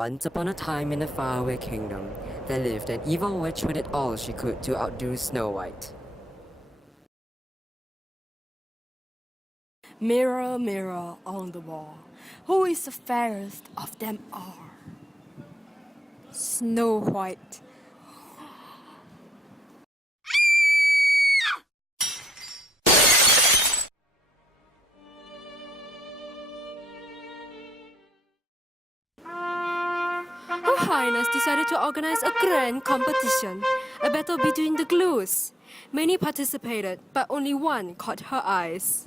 Once upon a time in a faraway kingdom, there lived an evil witch who did all she could to outdo Snow White. Mirror, mirror on the wall, who is the fairest of them all? Snow White. Her Highness decided to organize a grand competition, a battle between the glues. Many participated, but only one caught her eyes.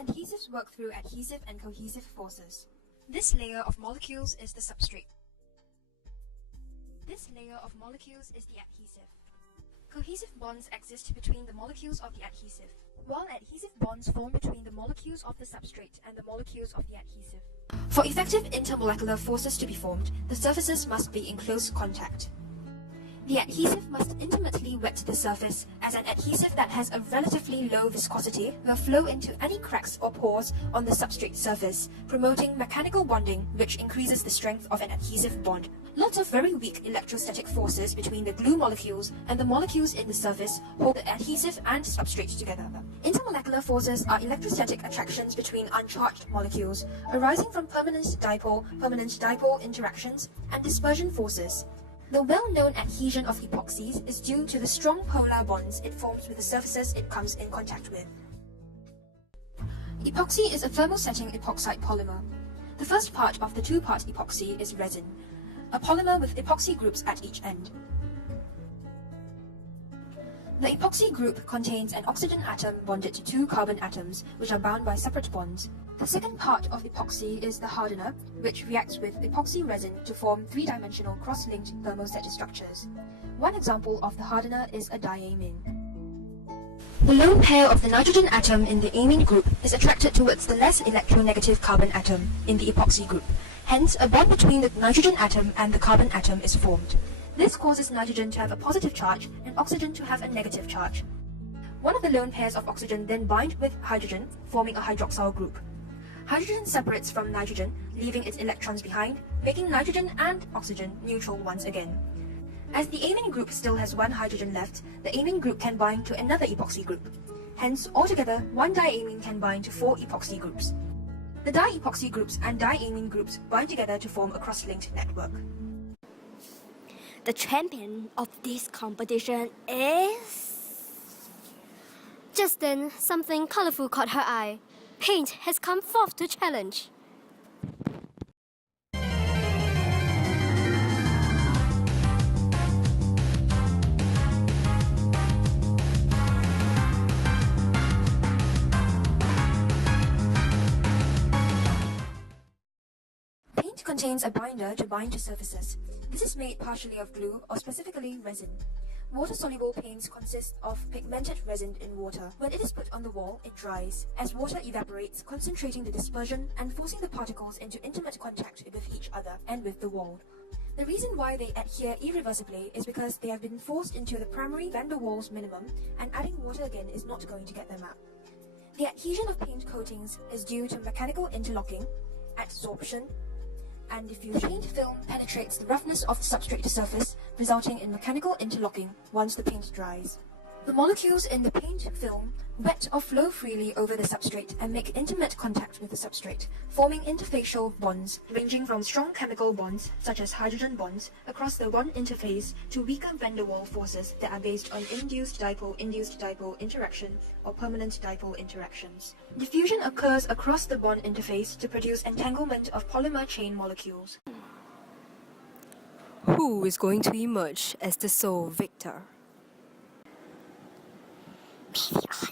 Adhesives work through adhesive and cohesive forces. This layer of molecules is the substrate. This layer of molecules is the adhesive. Cohesive bonds exist between the molecules of the adhesive, while adhesive bonds form between the molecules of the substrate and the molecules of the adhesive. For effective intermolecular forces to be formed, the surfaces must be in close contact. The adhesive must intimately wet the surface, as an adhesive that has a relatively low viscosity will flow into any cracks or pores on the substrate surface, promoting mechanical bonding, which increases the strength of an adhesive bond. Lots of very weak electrostatic forces between the glue molecules and the molecules in the surface hold the adhesive and substrate together. Intermolecular forces are electrostatic attractions between uncharged molecules, arising from permanent dipole interactions, and dispersion forces. The well-known adhesion of epoxies is due to the strong polar bonds it forms with the surfaces it comes in contact with. Epoxy is a thermosetting epoxide polymer. The first part of the two-part epoxy is resin, a polymer with epoxy groups at each end. The epoxy group contains an oxygen atom bonded to two carbon atoms, which are bound by separate bonds. The second part of epoxy is the hardener, which reacts with epoxy resin to form three-dimensional cross-linked thermoset structures. One example of the hardener is a diamine. The lone pair of the nitrogen atom in the amine group is attracted towards the less electronegative carbon atom in the epoxy group. Hence, a bond between the nitrogen atom and the carbon atom is formed. This causes nitrogen to have a positive charge and oxygen to have a negative charge. One of the lone pairs of oxygen then bind with hydrogen, forming a hydroxyl group. Hydrogen separates from nitrogen, leaving its electrons behind, making nitrogen and oxygen neutral once again. As the amine group still has one hydrogen left, the amine group can bind to another epoxy group. Hence, altogether, one diamine can bind to 4 epoxy groups. The di-epoxy groups and diamine groups bind together to form a cross-linked network. The champion of this competition is... Just then, something colorful caught her eye. Paint has come forth to challenge. Paint contains a binder to bind to surfaces. This is made partially of glue or specifically resin. Water-soluble paints consist of pigmented resin in water. When it is put on the wall, it dries, as water evaporates, concentrating the dispersion and forcing the particles into intimate contact with each other and with the wall. The reason why they adhere irreversibly is because they have been forced into the primary van der Waals minimum, and adding water again is not going to get them out. The adhesion of paint coatings is due to mechanical interlocking, adsorption, and diffusion. Paint film penetrates the roughness of the substrate surface, resulting in mechanical interlocking once the paint dries. The molecules in the paint film wet or flow freely over the substrate and make intimate contact with the substrate, forming interfacial bonds ranging from strong chemical bonds, such as hydrogen bonds, across the bond interface to weaker van der Waals forces that are based on induced dipole interaction or permanent dipole interactions. Diffusion occurs across the bond interface to produce entanglement of polymer chain molecules. Who is going to emerge as the sole victor? Maybe